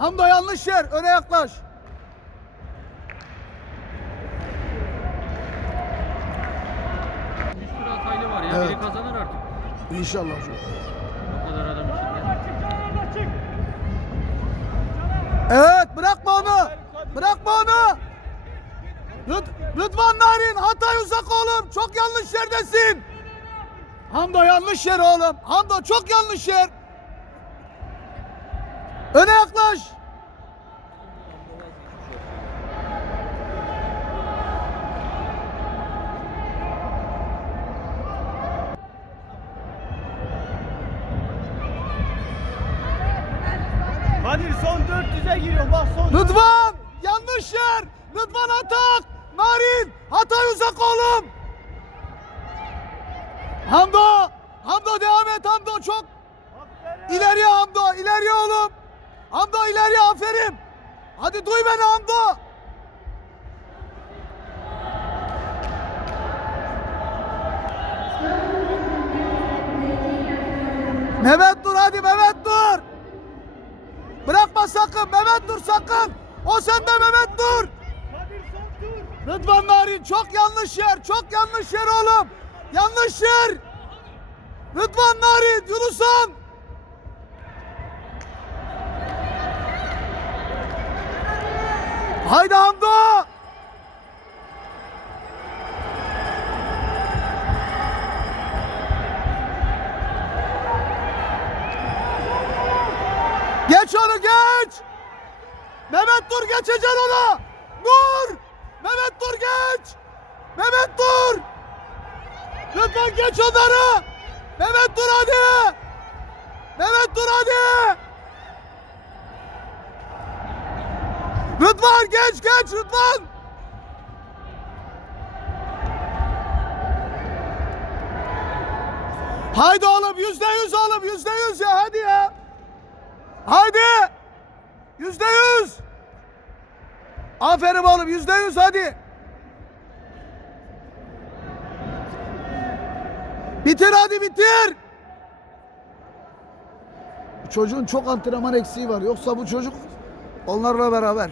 Hamdo yanlış yer. Öne yaklaş. Bir sürü hataylı var ya. Evet. Biri kazanır artık. İnşallah hocam. O kadar adam içinde. Evet bırakma onu. Bırakma onu. Rıd- Rıdvan Narin Hatay uzak oğlum. Çok yanlış yerdesin. Hamdo yanlış yer oğlum. Hamdo çok yanlış yer. Öne yaklaş. Kadir son 400'e giriyorum bak son. Rıdvan yanlış yer. Rıdvan atak. Narin Hatay uzak oğlum. Hamdo. Hamdo devam et Hamdo çok. İleriye Hamdo. ileriye oğlum. Hamdo ileriye aferin. Hadi duy beni Hamdo. Mehmet dur hadi Mehmet dur. Bırakma sakın Mehmet dur sakın. O sende Mehmet dur. Rıdvan Narin çok yanlış yer. Çok yanlış yer oğlum. Yanlış yer. Rıdvan Narin Yunus'un. Onu geç. Mehmet dur geçeceksin ona. Dur. Mehmet dur geç. Mehmet dur. Lütfen geç onları. Mehmet dur hadi. Mehmet dur hadi. Rıdvan geç geç Rıdvan. Haydi oğlum yüzde yüz oğlum yüzde yüz ya hadi ya. Haydi. Yüzde yüz. Aferin oğlum yüzde yüz hadi. Bitir hadi bitir. Bu çocuğun çok antrenman eksiği var. Yoksa bu çocuk onlarla beraber.